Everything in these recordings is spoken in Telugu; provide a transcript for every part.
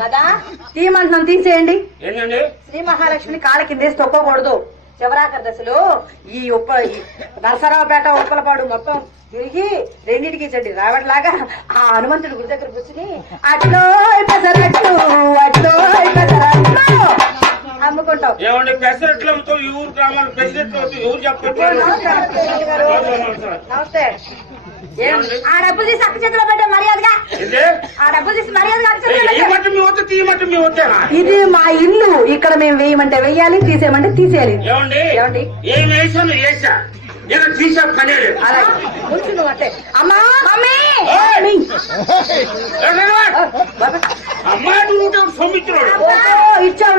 కదా? తీయమంటున్నాం తీసేయండి. ఏంటండి? శ్రీ మహాలక్ష్మి కాళ్ళ కిందేసి తొక్కకూడదు. శివరాత్రి దశలో ఈ ఉప్ప నరసరావుపేట ఉప్పలపాడు మొత్తం తిరిగి రెండింటికి చెడ్డి రావట్లాగా ఆ హనుమంతుడి గుడి దగ్గర కూర్చుని అట్లో పెసరట్లు అట్లో పెసరట్లు అమ్ముకుంటాం. ఏమండి గ్రామాలు పెసరట్లు ఎవరు నమస్తే? ఆ డబ్బులు తీసి అక్క చేతిలో పెట్టే ఇదే ఆ డబ్బులు తీసి మీ ఇది మా ఇల్లు. ఇక్కడ మేము వేయమంటే వెయ్యాలి తీసేయమంటే తీసేయాలి. ఏమండి? ఏం వేసాను వేసా. తీసా పనే అలాగే. అంటే అమ్మా! మమ్మీ!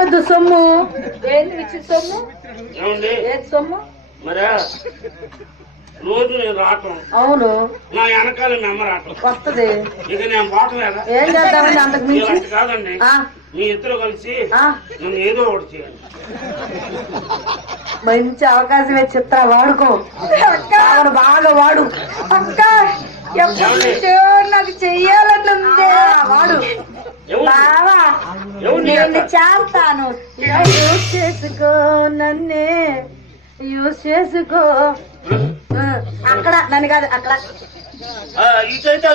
నువ్వు సొమ్ము ఏంది ఇచ్చి సొమ్ము? ఏమండి? సొమ్ము? మరే? రోజు నేను రావటం. అవును. నా వెనకాల మీ అమ్మ రావటం. వస్తది. ఇక నేను పోవటం లేదా ఏం చేద్దామండి అంతకు మించి? ఇలాంటి కాదండి. ఆ, మీ ఇద్దరు కలిసి ఆ, నన్ను ఏదో ఒకటి చేయండి మంచి అవకాశమే చిత్ర వాడుకో. కావను బాగా వాడు. అక్క ఎప్పటి నుంచో నాకు చెయ్యాలనుందే. వాడు. ఎవరు? బావా ఎవరు నీ నేను అక్క? చేస్తాను. ఇలా యూజ్ చేసుకో నన్నే. యూజ్ చేసుకో. అక్కడ నన్ను కాదు అక్కడ. ఇటైతే?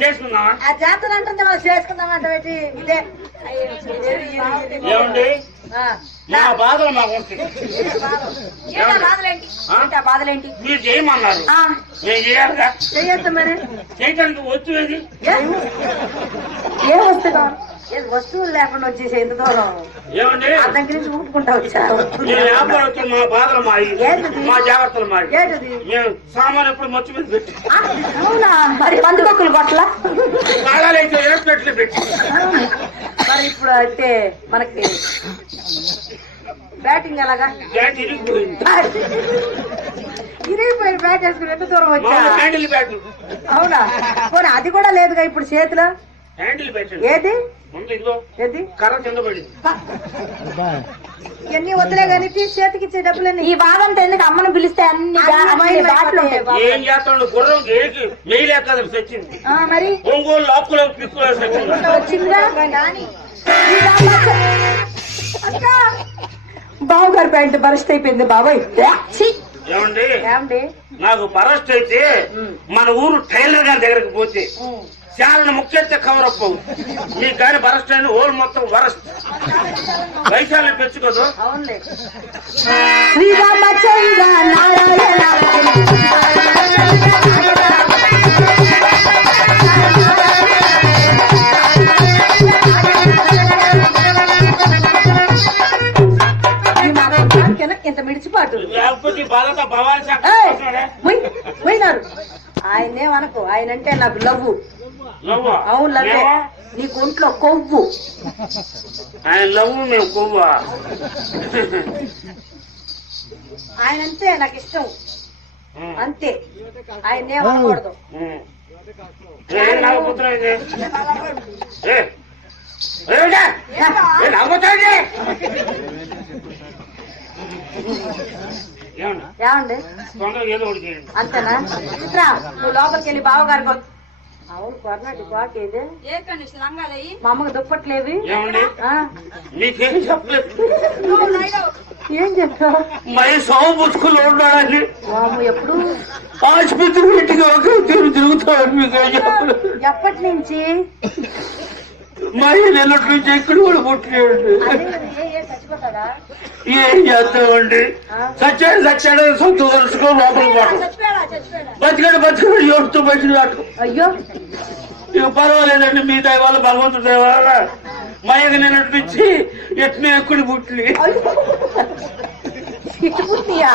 చేసుకుందామా? ఆ జాతర అంటే మనం చేసుకుందాం అంటే పెట్టి. ఇదే. ఏమండి. మా బాధలు మాకు బాధలేంటి? మీరు చేయమన్నారు. నేను చేయాలిగా. చెయ్యొద్దు మరి. చేయటానికి వచ్చు ఏది ఏ? ఏ వస్తువులు లేకుండా వచ్చేసి ఎంత దూరం? దగ్గర నుంచి ఊపుకుంటా వచ్చా నేను వ్యాపారస్తులు మా బాధలు మాయి ఏంటిది? మా జాగ్రత్తలు మాయి ఏంటిది? మేము సామాన్ ఎప్పుడు మొత్తం మీద పెట్టి అవునా? మరి పందుకొక్కులు కొట్ల తాళాలు అయితే ఏర్పెట్లు పెట్టి మరి ఇప్పుడు అయితే మనకి బ్యాటింగ్ ఎలాగా? ఇరిగిపోయిన బ్యాట్ వేసుకుని ఎంత దూరం వచ్చా? అవునా? పోనీ అది కూడా లేదుగా ఇప్పుడు చేతిలో? హ్యాండిల్ బ్యాట్ ఏది? ముందు ఇదిగో ఏది? కర్ర కింద పడింది. ఇవన్నీ వదిలే కానీ తీసి చేతికి ఇచ్చే డబ్బులన్నీ. ఈ బాధంతా ఎందుకు అమ్మను పిలిస్తే అన్ని అమ్మాయి బాటలు ఉంటాయి. ఏం చేస్తాడు? గుర్రం మెయిలే ఆ, మరి? ఒంగోలు లాక్కులో పిక్కులో తెచ్చింది వచ్చిందా? బావగారు ప్యాంట్ బరస్ట్ అయిపోయింది బాబాయ్. ఏమండి? నాకు బరస్ట్ అయితే మన ఊరు టైలర్ గారి దగ్గరకు పోతే చాలా ముఖ్యత కవర్ అప్ అవుతుంది మీకు కానీ బరస్ట్ అయిన ఓల్ మొత్తం వరస్ట్ వైశాల్యం పెంచుకోదు ఇంత మిడిచిపాటు లేకపోతే ఈ బాధతో భవానీ ఏయ్! శాఖ పోయ్, పోయినారు ఆయనేమనకు ఆయన అంటే నాకు లవ్వా? అవును లవ్వే? నీకు ఒంట్లో కొవ్వు. ఆయన లవ్వు మేము కొవ్వా? ఆయన అంటే నాకు ఇష్టం. అంతే. ఆయన ఏమనకూడదు? ఏమండి? అంతేనా? చిత్ర నువ్వు లోపలికి వెళ్ళి బావగారికి. అవును కొరనాటి పాట ఇది మా అమ్మకి దుప్పట్లేవి? ఏమండి ఆ, నీకేం చెప్పలేదు? ఏం చెప్తావు మరి సౌ పుచ్చుకులు ఉన్నాడని మాము ఎప్పుడు? ఆసుపత్రి ఇంటికి ఒక తీరు తిరుగుతాడు మీకు ఏం చెప్పలేదు ఎప్పటి నుంచి? మరి నిన్నటి నుంచి ఎక్కడ కూడా అదే మరి. ఏ చేస్తామండి? సచ్చాడు సచ్చాడు సొంత తెలుసుకో లోపల పోవడం బతికాడు బతికాడు ఎవరితో బతికి అటు అయ్యో. ఇక పర్వాలేదండి మీ దయ వల్ల భగవంతుడి దయ వల్ల మయ్యక నిన్నటి నుంచి ఎట్నే ఎక్కడి పుట్టి ఇటు పుట్టియా?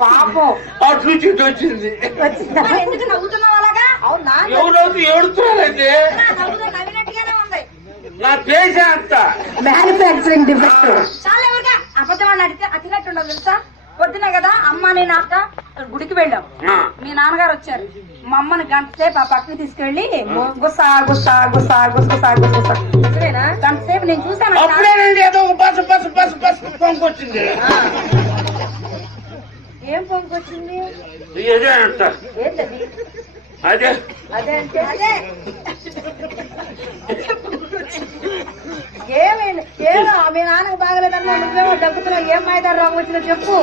పాపం. అటు నుంచి ఇటు వచ్చింది. వచ్చిందా? ఎందుకు నవ్వుతున్నావు అలాగా? అవునా? ఎవరైతే ఏడుతున్నారంటే నవ్వుతా నవ్వినట్టుగానే ఉంది. నా పేసే అంత. మ్యానుఫ్యాక్చరింగ్ డిఫెక్ట్ వాళ్ళు అడిగితే అతినట్టు ఉండదు తెలుసా? పొద్దున కదా అమ్మ నేను అక్క గుడికి వెళ్ళాం. మీ నాన్నగారు వచ్చారు. మా అమ్మని గంట సేపు ఆ పక్కకి తీసుకెళ్ళి గుస్సా గుస్సా గుస్సా గుస్సా గుస్సా గంట సేపు నేను చూసాను పొంకొచ్చింది ఏం ఏంటది? అదే. అదే అంటే? అదే. ఏమైంది ఏమో మీ నాన్నకు బాగలేదన్నా నువ్వేమో ఏం మాయదారు రోగం వచ్చిందో చెప్పు.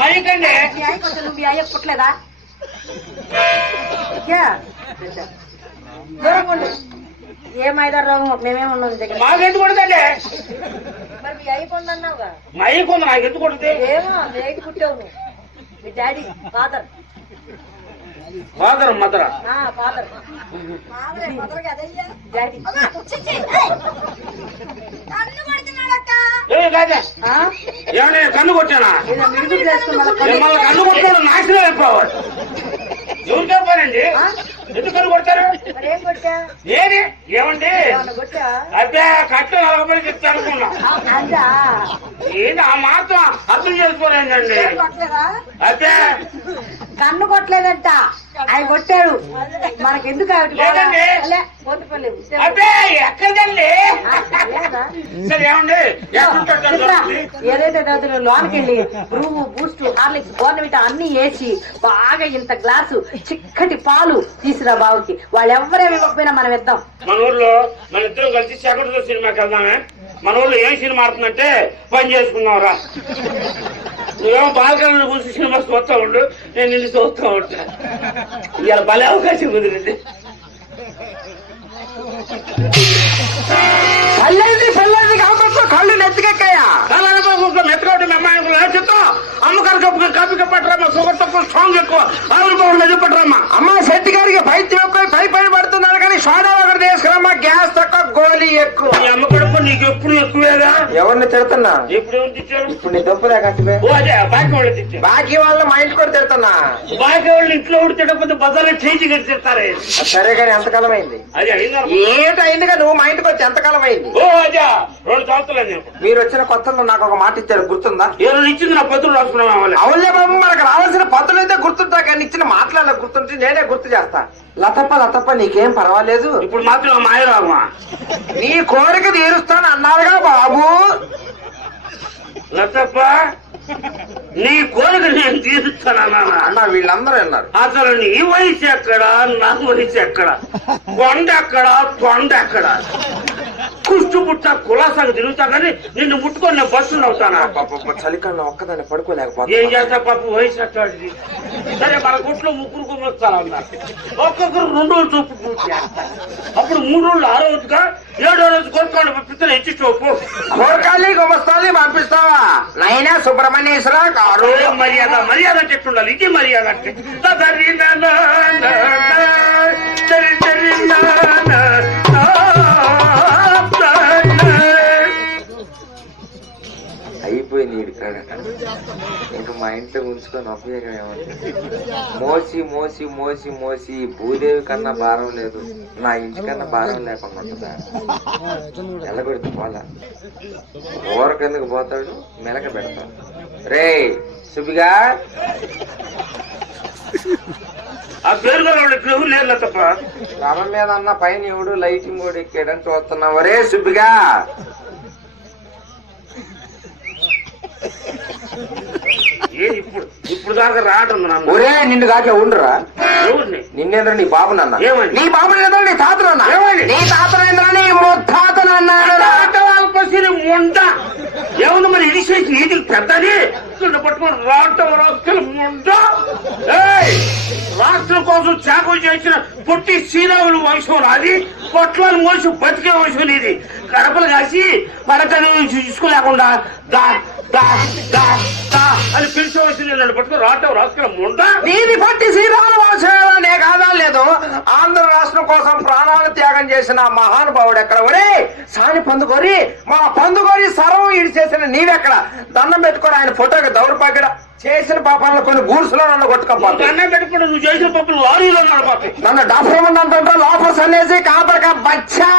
మైకండి నువ్వు మీ అయ్య పుట్టలేదా? యా. దూరంగా ఉండు ఏం మాయదారు రోగం మేమేమి ఉన్నాం దగ్గర? మాకెందుకు కొడుతుంది మరి మీ అయ్య పొందన్నావుగా మైక్ ఉంది నాకు ఎందుకు కొడుతుంది ఏమో నేటి పుట్టావు నువ్వు. మీ డాడీ ఫాదర్. Father mother? ఏమన్నా కన్ను కొట్టానా? మిమ్మల్ని కన్ను కొట్టాడు నాశనం అయిపోవాలి ఎవరు చెప్పారండి? ఎందుకు కన్ను కొడతారు ఏది ఏమండి? ఏమన్నా కొట్టా? అబ్బే కట్టు నలభై చెప్తా అనుకున్నా. అందా? ఏంటి ఆ మాత్రం అర్థం చేసుకోలేదండి. అబ్బే కన్ను కొట్టలేదంట. ఆయన కొట్టాడు. ఎక్కడ చిత్ర, ఏదైతే దాంట్లో లోనికి వెళ్ళి బ్రూ బూస్ట్ హార్లిక్స్ బోర్నవిట అన్ని వేసి బాగా ఇంత గ్లాసు చిక్కటి పాలు తీసురా బావుకి. వాళ్ళు ఎవరేమి ఇవ్వకపోయినా మనం ఇద్దాం. మన ఊర్లో మన ఇద్దరం కలిసి సెకండ్ సినిమాకి వెళ్దామే. మన వాళ్ళు ఏం సినిమా ఆడుతుందంటే పని చేసుకుందాం రా. నువ్వేమో బాలకరణ కూర్చి సినిమా చూస్తా ఉండు నేను నిన్ను చూస్తా ఉంటా. ఇవాళ భలే అవకాశం కుదిరింది. కళ్ళు నెత్తికెక్కాయా? కళానుభవం మెత్తకోవడం అమ్మాయి చెప్తా అమ్మగారు కప్పు కాపీ కప్పట్రమ్మా షుగర్ తక్కువ స్ట్రాంగ్ ఎక్కువ. నిజం పట్టరమ్మా అమ్మ శెట్టి గారికి పైత్యం ఎక్కువ పై పై పడుతున్నారు కానీ సోడా ఒకటి తీసుకురమ్మా గ్యాస్ తక్కువ గోలీ ఎక్కువ. నీ అమ్మ కడుపు నీకు ఎప్పుడు ఎక్కువేగా? ఎవరిని తిడుతున్నా? ఎప్పుడు ఇప్పుడు నీ ఓ అదే బాకీ వాళ్ళు బాకీ వాళ్ళు మా ఇంటి కూడా తిడుతున్నా. బాకీ వాళ్ళు ఇంట్లో ఉండి తిట్టకపోతే బజార్లో చేసి కట్టి తిడతారే? సరే కానీ ఎంతకాలం అయింది? అది అయిందా? ఏంటయిందిగా నువ్వు మా ఇంటికి వచ్చి ఎంతకాలం అయింది? ఓ అదే రెండు సంవత్సరాలు మీరు వచ్చిన కొత్తలో నాకు ఒక మాట ఇచ్చారు గుర్తుందా? ఏదో ఇచ్చింది నా పత్రులు రాసుకున్నాం వాళ్ళు అవునులే బాబు మనకు రావాల్సిన పద్ధతులు అయితే గుర్తుంటా కానీ ఇచ్చిన మాట్లాడాల గుర్తుంటే నేనే గుర్తు చేస్తా. లతప్ప లతప్ప నీకేం పర్వాలేదు? ఇప్పుడు మాత్రం మాయరామా నీ కోరిక తీరుస్తాను అన్నారుగా బాబు. లతప్ప నీ కోరిక నేను తీరుస్తానా అన్న వీళ్ళందరూ విన్నారు అసలు నీ వయసు ఎక్కడ నా వయసు ఎక్కడ? కొండ ఎక్కడ తొండ ఎక్కడ? కుష్టు పుట్ట కులాసాగా తిరుగుతా కానీ నిన్ను ముట్టుకొని నేను బస్సు అవుతానా పాప చలికాలం ఒక్కదాన్ని ఏం పడుకోలేకపోతే చేస్తా పాప వయసు అట్టాడిది సరే మన గుట్లో ముగ్గురు కుమ్మొస్తారు అన్నారు ఒక్కొక్కరు రెండు రోజులు చూపు పూర్తి అప్పుడు మూడు రోజులు ఆరో రోజుగా ఏడో రోజు కొనుక్కోండి పంపిస్తే ఇచ్చి చూపు. కోరకాలి గుమస్తాలి పంపిస్తావా? నైనా సుబ్రహ్మణ్యేశ్వర అదే మర్యాద మర్యాద అంటే ఎట్లుండాలి? ఇది మర్యాద అంటే. మా ఇంట్లో ఉంచుకొని ఉపయోగం ఏమంటే మోసి మోసి మోసి మోసి భూదేవి కన్నా భారం లేదు. నా ఇంటి కన్నా భారం లేకుండా ఉంటుందా? ఎల్లగొడుతు పోలా. ఊర కిందకు పోతాడు? మెలక పెడతాడు. రే సుబిగా ఆ పేరు ఎవరు లేరు తప్ప. రమ మీద అన్న పైన ఎవడు లైటింగ్ కూడా ఎక్కాడని చూస్తున్నావు? రే సుబిగా ఇప్పుడు ఇప్పుడు దాకా రావడం నన్ను. ఒరే నిన్ను కాకే ఉండురా? ఎవరిని? నిన్నేంద్ర నీ బాబు నాన్న. ఏమని? నీ బాబు నేంద్ర నీ తాత నాన్న ఏమని? నీ తాత నేంద్ర నీ ముత్తాత నాన్న అల్పసిరి ముండ. ఏముంది మరి ఇది పెద్దది? ఇక్కడ పట్టుకొని రావటం రాష్ట్రం ముండ. ఏయ్! రాష్ట్రం కోసం త్యాగం చేసిన పొట్టి శ్రీరాములు వంశం నాది పొట్లను మోసి బతికే వంశం నీది కడపలు కాసి పడకని చూసుకోలేకుండా దా అని పిలిచవలసింది నన్ను పట్టుకుని రావటం రాష్ట్రం ముండ? నీది పట్టి శ్రీరాముల వంశమేనా నే కాదా లేదు. ఆంధ్ర రాష్ట్రం కోసం త్యాగం చేసిన మహానుభావుడు ఎక్కడ? ఒరే సాని పందుకోరి మా పందుకోరి సర్వం ఇడి చేసిన నీవెక్కడ? దండం పెట్టుకొని ఆయన ఫోటోకి దౌర్భాగ్యడ. చేసిన పాపాలను కొన్ని గూడ్స్లో నన్ను కొట్టుకోపోతాయి. దండం పెట్టుకుని నువ్వు చేసిన పప్పులు లారీలో నడపాలి నన్ను డాక్టర్ అంటుంటే లోపల సన్నేసి కాపరక బచ్చా.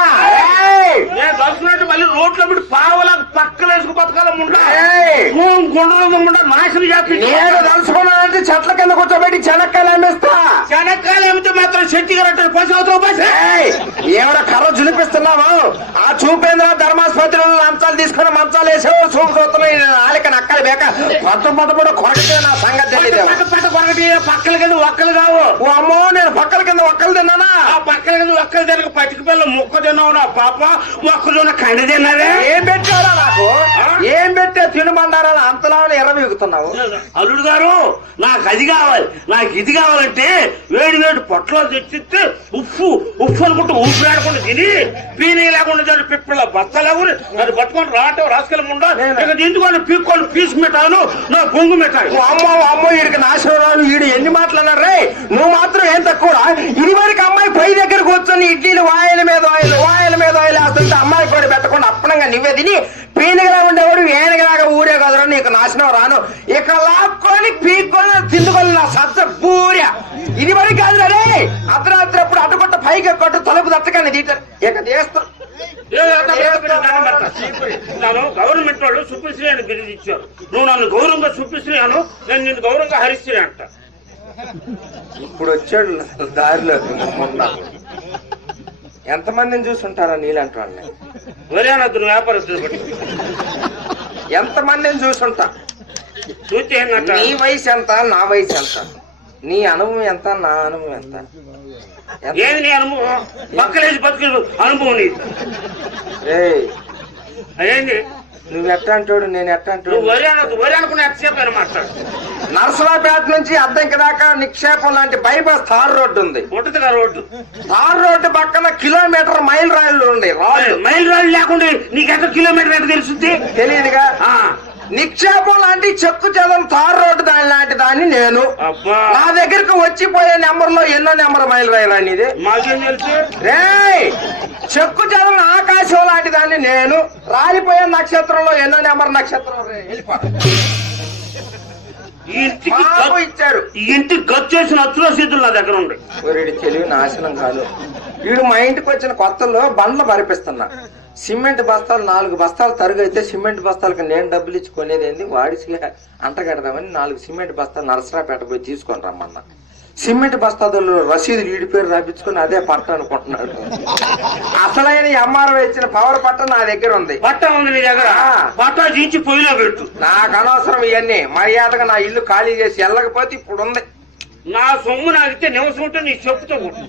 మళ్ళీ రోడ్ల మీద పావలా పక్కన వేసుకు బతకాల! గుండెల నాశనం చేస్తుంది నేను తలుచుకున్నానంటే చెట్ల కింద కూర్చోబెట్టి శనక్కాయలు ఏమిటి మాత్రం చెట్టు కరెక్ట్ పసి అవుతావు! ఏమైనా కర్ర జులిపిస్తున్నావు? ఆ చూపేంద్ర ధర్మాసుపత్రిలో చేసేవాడు చూపు చూస్తున్నాయి నాలుక నక్కలు బేక. మొత్తం కూడా కొరకతే నా సంగతి పెద్ద కొరగటి పక్కల కింద ఒక్కలు కావు. ఓ అమ్మో నేను పక్కల కింద ఒక్కలు తిన్నానా? ఆ పక్కల కింద ఒక్కలు తినక పచ్చిక పిల్ల ముక్క తిన్నావు నా పాప. మొక్కజొన్న కండి తిన్నదే ఏం పెట్టారా నాకు? ఏం పెట్టే తినమండారా అంతలా ఎర్రబీగుతున్నావు అల్లుడు గారు నాకు అది కావాలి. నాకు ఇది కావాలంటే వేడి వేడి పొట్టలో తెచ్చిస్తే ఉప్పు ఉప్పు అనుకుంటూ ఊపిరాడకుండా తిని పీనీ లేకుండా దాని పిప్పల బత్త లేకుండా దాన్ని పట్టుకొని రావటం రాసుకెళ్ళకుండా దీంట్లో పీక్కొని పీసు మిఠాను నా బొంగు మిఠాయి. ఓ అమ్మో అమ్మో వీడికి నాశనం వీడు ఎన్ని మాట్లాడినారు రే నువ్వు మాత్రం ఏం తక్కువ ఇది వరకు అమ్మాయి పై దగ్గర కూర్చొని ఇడ్లీలు వాయిల మీద ఆయిల్ వాయిల మీద ఆయిల్ వేస్తుంటే అమ్మాయి కూడా పెట్టకుండా అప్పనంగా నువ్వే తిని పీనుగలా ఉండేవాడు వేనగలాగా ఊరే కదరా నీకు నాశనం రాను ఇక లాక్కొని పీక్కొని తిందుకొని నా సత్త పూర ఇది మరి కాదు రే అర్ధరాత్రి అప్పుడు అడ్డుకొట్ట పైకి కొట్టు తలుపు దత్తకాన్ని తీట ఇక తీస్తా నన్ను గవర్నమెంట్ వాళ్ళు సుప్రీశ్రీ అని బిరుదు ఇచ్చారు నువ్వు నన్ను గౌరవంగా సుప్రీశ్రీ అను నేను నిన్ను గౌరవంగా హరిశ్రీ అంట ఇప్పుడు వచ్చాడు దారిలో మొన్న ఎంతమందిని చూసుంటారా నీళ్ళంటే వాళ్ళని వరే అనద్దు వ్యాపారస్తులు ఎంతమందిని చూసుంటా? చూస్తే నీ వయసు ఎంత నా వయసు ఎంత? నీ అనుభవం ఎంత నా అనుభవం ఎంత? ఏది నీ అనుభవం? పక్కలేసి బతుకు అనుభవం నీ అదేంటి నువ్వు ఎట్ట అంటాడు నేను ఎట్ట అంటాడు? వరి అనొద్దు వరి అనుకున్న ఎంతసేపు అని మాట్లాడు. నర్సరాపేట నుంచి అద్దంకి దాకా నిక్షేపం లాంటి బైపాస్ తార్ రోడ్డు ఉంది. రోడ్డు. తార్ రోడ్డు పక్కన కిలోమీటర్ మైల్ రాళ్ళు. మైల్ రాళ్ళు లేకుండా నీకెంత కిలోమీటర్ ఎంత తెలుస్తుంది? తెలియదుగా? ఆ, నిక్షేపం లాంటి చెక్కు చదం తార్ రోడ్డు దాని లాంటి దాన్ని నేను నా దగ్గరకు వచ్చిపోయే నెంబర్లో ఎన్నో నెంబర్ మాకేం తెలుసు? రేయ్! చెక్కు చదవని ఆకాశం లాంటి దాన్ని నేను రాలిపోయే నక్షత్రంలో ఎన్నో నెంబర్ నక్షత్రం రే, ఇంటికి మాకు గ- ఇచ్చాడు ఈ ఇంటికి గచ్చేసిన అచ్చుల సిద్ధులు నా దగ్గర ఉండే. తెలివి నాశనం కాదు. వీడు మా ఇంటికి వచ్చిన కొత్తలో బండ్లు పరిపిస్తున్నా. సిమెంట్ బస్తాలు నాలుగు బస్తాలు తరుగైతే సిమెంట్ బస్తాలకు నేను డబ్బులు ఇచ్చి కొనేది ఏంది? వాడికి అంటగడదామని నాలుగు సిమెంట్ బస్తాలు నరసరాపేట పోయి తీసుకొని రమ్మన్నా. సిమెంట్ బస్తాదులు రసీదులు ఈడి పేరు రాపించుకొని అదే పట్ట అనుకుంటున్నాడు అసలైన ఎంఆర్ఓ ఇచ్చిన పవర్ పట్ట నా దగ్గర ఉంది. పట్ట ఉంది నీ దగ్గర. పట్ట దించి పొయ్యిలో పెట్టు. నాకు అనవసరం ఇవన్నీ. మర్యాదగా నా ఇల్లు ఖాళీ చేసి వెళ్ళకపోతే ఇప్పుడు ఉంది నా సొమ్ము నాకు ఇస్తే నివసం ఉంటే నీ చెప్పుతో